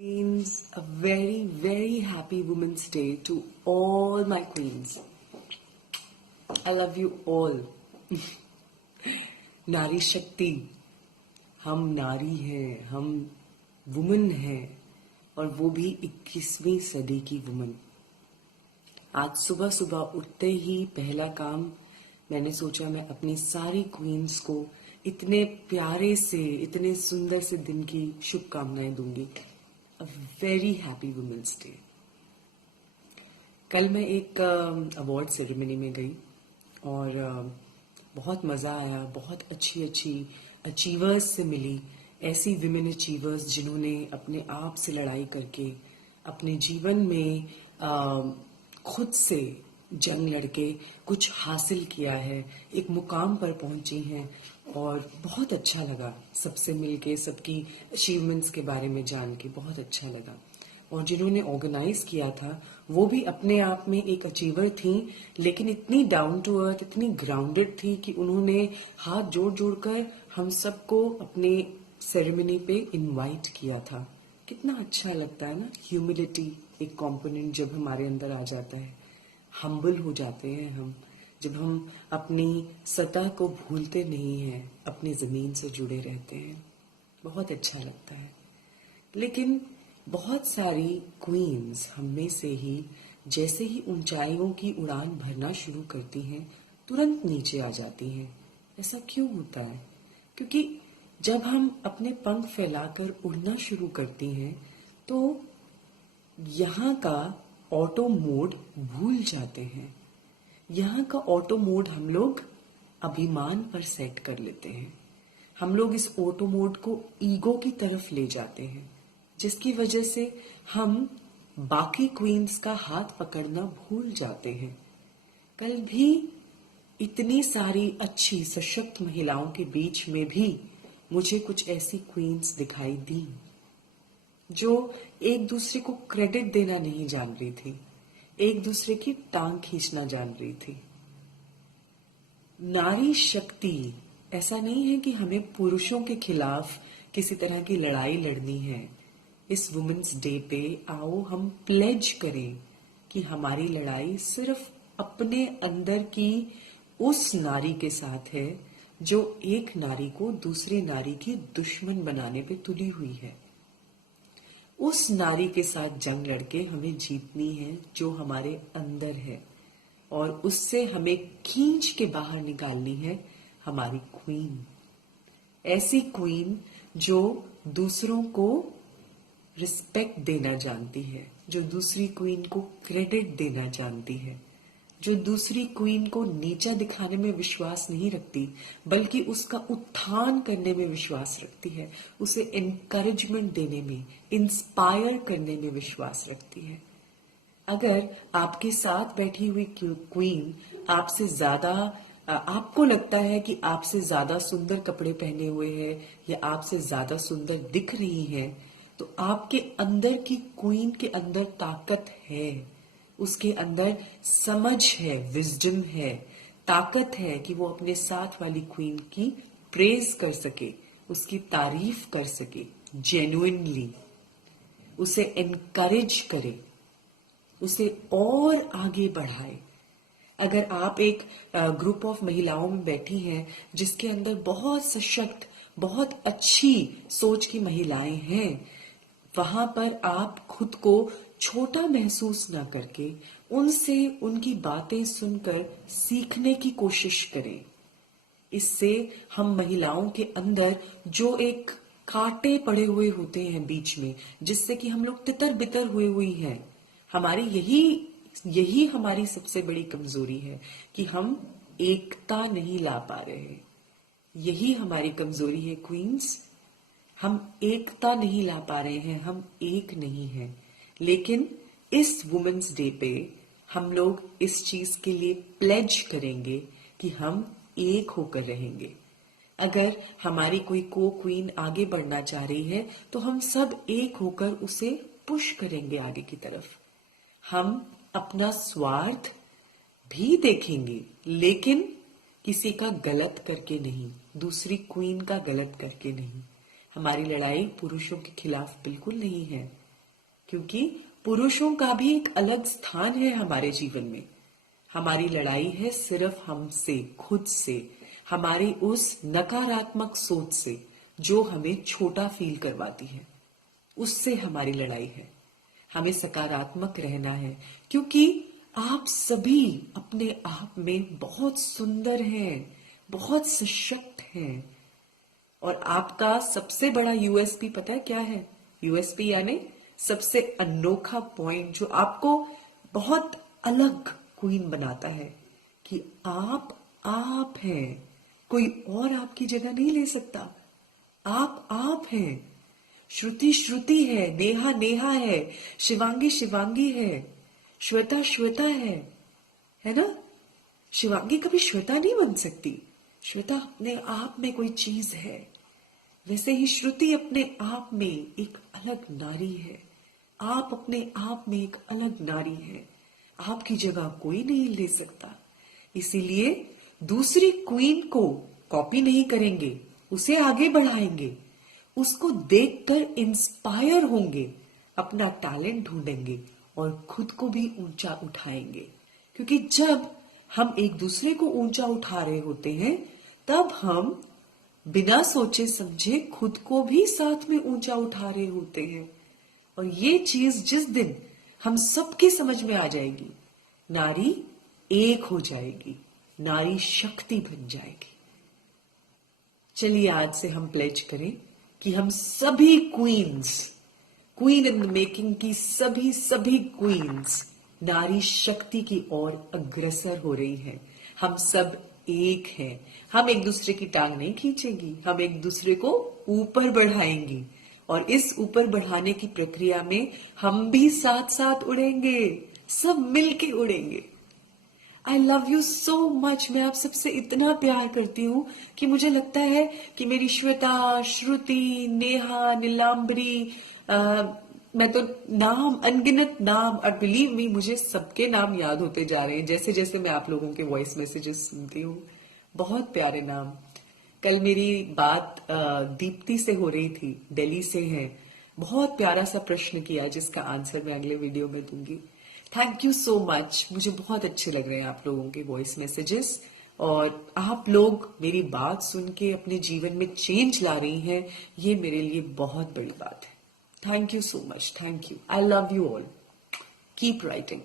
Means a very, very happy Women's Day to all my queens. I love you all. नारी शक्ति, हम नारी हैं, हम वुमन हैं और वो भी 21वीं सदी की वुमन। आज सुबह सुबह उठते ही पहला काम मैंने सोचा मैं अपनी सारी क्वींस को इतने प्यारे से, इतने सुंदर से दिन की शुभकामनाएं दूंगी। A very happy Women's Day। कल मैं एक अवार्ड सेरेमनी में गई और बहुत मज़ा आया। बहुत अच्छी अच्छी अचीवर्स से मिली, ऐसी विमेन अचीवर्स जिन्होंने अपने आप से लड़ाई करके अपने जीवन में खुद से जंग लड़के कुछ हासिल किया है, एक मुकाम पर पहुंची हैं और बहुत अच्छा लगा सबसे मिलके, सबकी अचीवमेंट्स के बारे में जान के बहुत अच्छा लगा। और जिन्होंने ऑर्गेनाइज किया था वो भी अपने आप में एक अचीवर थी, लेकिन इतनी डाउन टू अर्थ, इतनी ग्राउंडेड थी कि उन्होंने हाथ जोड़ जोड़ कर हम सबको अपने सेरेमनी पे इनवाइट किया था। कितना अच्छा लगता है ना, ह्यूमिलिटी एक कंपोनेंट जब हमारे अंदर आ जाता है, हम्बल हो जाते हैं हम, जब हम अपनी सतह को भूलते नहीं हैं, अपनी जमीन से जुड़े रहते हैं, बहुत अच्छा लगता है। लेकिन बहुत सारी क्वींस हम में से ही जैसे ही ऊंचाइयों की उड़ान भरना शुरू करती हैं तुरंत नीचे आ जाती हैं। ऐसा क्यों होता है? क्योंकि जब हम अपने पंख फैलाकर उड़ना शुरू करती हैं तो यहाँ का ऑटो मोड भूल जाते हैं। यहाँ का ऑटो मोड हम लोग अभिमान पर सेट कर लेते हैं। हम लोग इस ऑटो मोड को ईगो की तरफ ले जाते हैं, जिसकी वजह से हम बाकी क्वींस का हाथ पकड़ना भूल जाते हैं। कल भी इतनी सारी अच्छी सशक्त महिलाओं के बीच में भी मुझे कुछ ऐसी क्वींस दिखाई दी जो एक दूसरे को क्रेडिट देना नहीं जान रही थी, एक दूसरे की टांग खींचना जान रही थी। नारी शक्ति ऐसा नहीं है कि हमें पुरुषों के खिलाफ किसी तरह की लड़ाई लड़नी है। इस वुमेन्स डे पे आओ हम प्लेज करें कि हमारी लड़ाई सिर्फ अपने अंदर की उस नारी के साथ है जो एक नारी को दूसरी नारी की दुश्मन बनाने पे तुली हुई है। उस नारी के साथ जंग लड़के हमें जीतनी है जो हमारे अंदर है, और उससे हमें खींच के बाहर निकालनी है हमारी क्वीन। ऐसी क्वीन जो दूसरों को रिस्पेक्ट देना जानती है, जो दूसरी क्वीन को क्रेडिट देना जानती है, जो दूसरी क्वीन को नीचा दिखाने में विश्वास नहीं रखती बल्कि उसका उत्थान करने में विश्वास रखती है, उसे एनकरेजमेंट देने में, इंस्पायर करने में विश्वास रखती है। अगर आपके साथ बैठी हुई क्वीन आपसे ज्यादा, आपको लगता है कि आपसे ज्यादा सुंदर कपड़े पहने हुए है या आपसे ज्यादा सुंदर दिख रही है, तो आपके अंदर की क्वीन के अंदर ताकत है, उसके अंदर समझ है, विजडम है, ताकत है कि वो अपने साथ वाली क्वीन की प्रेज कर सके, उसकी तारीफ कर सके, जेन्युइनली उसे एनकरेज करे, उसे और आगे बढ़ाए। अगर आप एक ग्रुप ऑफ महिलाओं में बैठी हैं जिसके अंदर बहुत सशक्त, बहुत अच्छी सोच की महिलाएं हैं, वहां पर आप खुद को छोटा महसूस ना करके उनसे उनकी बातें सुनकर सीखने की कोशिश करें। इससे हम महिलाओं के अंदर जो एक कांटे पड़े हुए होते हैं बीच में, जिससे कि हम लोग तितर बितर हुई हैं, हमारी यही हमारी सबसे बड़ी कमजोरी है कि हम एकता नहीं ला पा रहे। यही हमारी कमजोरी है क्वींस, हम एकता नहीं ला पा रहे हैं, हम एक नहीं हैं। लेकिन इस वुमेन्स डे पे हम लोग इस चीज के लिए प्लेज करेंगे कि हम एक होकर रहेंगे। अगर हमारी कोई को क्वीन आगे बढ़ना चाह रही है तो हम सब एक होकर उसे पुश करेंगे आगे की तरफ। हम अपना स्वार्थ भी देखेंगे, लेकिन किसी का गलत करके नहीं, दूसरी क्वीन का गलत करके नहीं। हमारी लड़ाई पुरुषों के खिलाफ बिल्कुल नहीं है, क्योंकि पुरुषों का भी एक अलग स्थान है हमारे जीवन में। हमारी लड़ाई है सिर्फ हमसे, खुद से, हमारी उस नकारात्मक सोच से जो हमें छोटा फील करवाती है, उससे हमारी लड़ाई है। हमें सकारात्मक रहना है, क्योंकि आप सभी अपने आप में बहुत सुंदर हैं, बहुत सशक्त हैं। और आपका सबसे बड़ा यूएसपी पता है क्या है? यूएसपी यानी सबसे अनोखा पॉइंट जो आपको बहुत अलग क्वीन बनाता है कि आप हैं। कोई और आपकी जगह नहीं ले सकता। आप हैं। श्रुति श्रुति है, नेहा नेहा है, शिवांगी शिवांगी है, श्वेता श्वेता है ना? शिवांगी कभी श्वेता नहीं बन सकती। श्वेता अपने आप में कोई चीज है। वैसे ही श्रुति अपने आप में एक अलग नारी है। आप अपने आप में एक अलग नारी है। आपकी जगह कोई नहीं ले सकता। इसीलिए दूसरी क्वीन को कॉपी नहीं करेंगे, उसे आगे बढ़ाएंगे, उसको देखकर इंस्पायर होंगे, अपना टैलेंट ढूंढेंगे और खुद को भी ऊंचा उठाएंगे। क्योंकि जब हम एक दूसरे को ऊंचा उठा रहे होते हैं, तब हम बिना सोचे समझे खुद को भी साथ में ऊंचा उठा रहे होते हैं। और ये चीज जिस दिन हम सबकी समझ में आ जाएगी, नारी एक हो जाएगी, नारी शक्ति बन जाएगी। चलिए आज से हम प्लेज करें कि हम सभी queens, queen in the making की सभी क्वींस नारी शक्ति की ओर अग्रसर हो रही हैं। हम सब एक हैं। हम एक दूसरे की टांग नहीं खींचेंगी, हम एक दूसरे को ऊपर बढ़ाएंगी। और इस ऊपर बढ़ाने की प्रक्रिया में हम भी साथ साथ उड़ेंगे, सब मिलके उड़ेंगे। I love you so much. मैं आप सबसे इतना प्यार करती हूँ कि मुझे लगता है कि मेरी श्वेता, श्रुति, नेहा, नीलांबरी, मैं तो नाम, अनगिनत नाम, और बिलीव मी मुझे सबके नाम याद होते जा रहे हैं जैसे जैसे मैं आप लोगों के वॉइस मैसेजेस सुनती हूँ। बहुत प्यारे नाम। कल मेरी बात दीप्ति से हो रही थी, दिल्ली से हैं। बहुत प्यारा सा प्रश्न किया जिसका आंसर मैं अगले वीडियो में दूंगी। Thank you so much. मुझे बहुत अच्छे लग रहे हैं आप लोगों के वॉइस मैसेजेस, और आप लोग मेरी बात सुन के अपने जीवन में चेंज ला रही हैं, ये मेरे लिए बहुत बड़ी बात है। Thank you so much. Thank you. I love you all. Keep writing.